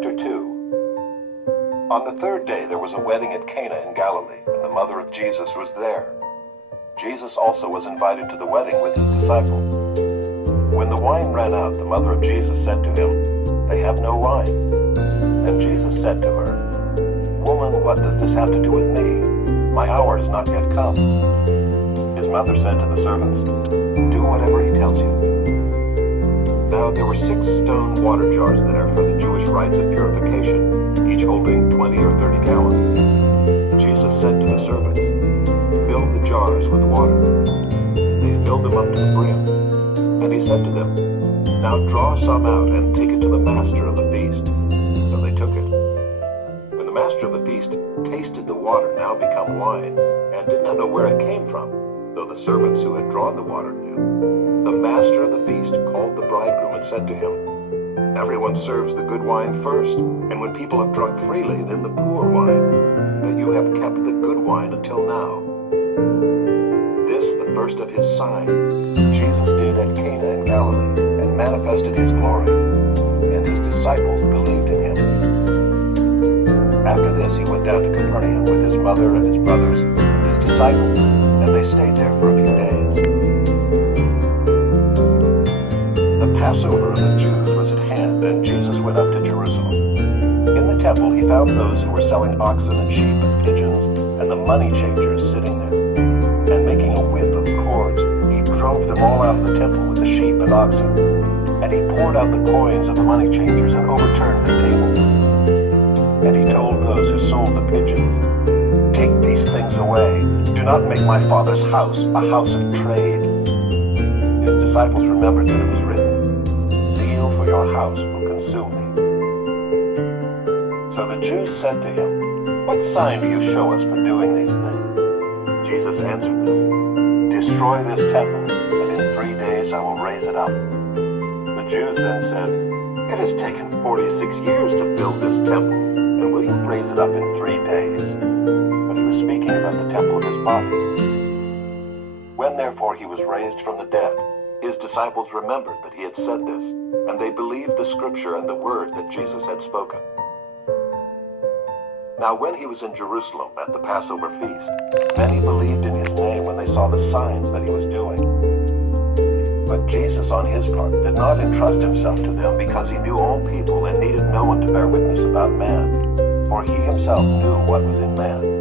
Chapter 2. On the third day there was a wedding at Cana in Galilee, and the mother of Jesus was there. Jesus also was invited to the wedding with his disciples. When the wine ran out, the mother of Jesus said to him, "They have no wine." And Jesus said to her, "Woman, what does this have to do with me? My hour has not yet come." His mother said to the servants, "Do whatever he tells you." Now there were 6 stone water jars there for the Jewish rites of purification, each holding 20 or 30 gallons. Jesus said to the servants, "Fill the jars with water." And they filled them up to the brim. And he said to them, "Now draw some out and take it to the master of the feast." So they took it. When the master of the feast tasted the water, now become wine, and did not know where it came from, though the servants who had drawn the water knew, the master of the feast called the bridegroom and said to him, "Everyone serves the good wine first, and when people have drunk freely, then the poor wine. But you have kept the good wine until now." This, the first of his signs, Jesus did at Cana in Galilee, and manifested his glory, and his disciples believed in him. After this he went down to Capernaum with his mother and his brothers and his disciples, and they stayed there for a few days. The Passover of the Jews was at hand, and Jesus went up to Jerusalem. In the temple he found those who were selling oxen and sheep and pigeons, and the money changers sitting there. And making a whip of cords, he drove them all out of the temple with the sheep and oxen. And he poured out the coins of the money changers and overturned the tables. And he told those who sold the pigeons, "Take these things away. Do not make my Father's house a house of trade." His disciples remembered that it was written, "Zeal for your house will consume me." So the Jews said to him, "What sign do you show us for doing these things?" Jesus answered them, "Destroy this temple, and in 3 days I will raise it up." The Jews then said, "It has taken 46 years to build this temple, and will you raise it up in 3 days?" But he was speaking about the temple of his body. When therefore he was raised from the dead, his disciples remembered that he had said this, and they believed the scripture and the word that Jesus had spoken. Now when he was in Jerusalem at the Passover feast, many believed in his name when they saw the signs that he was doing. But Jesus on his part did not entrust himself to them, because he knew all people and needed no one to bear witness about man, for he himself knew what was in man.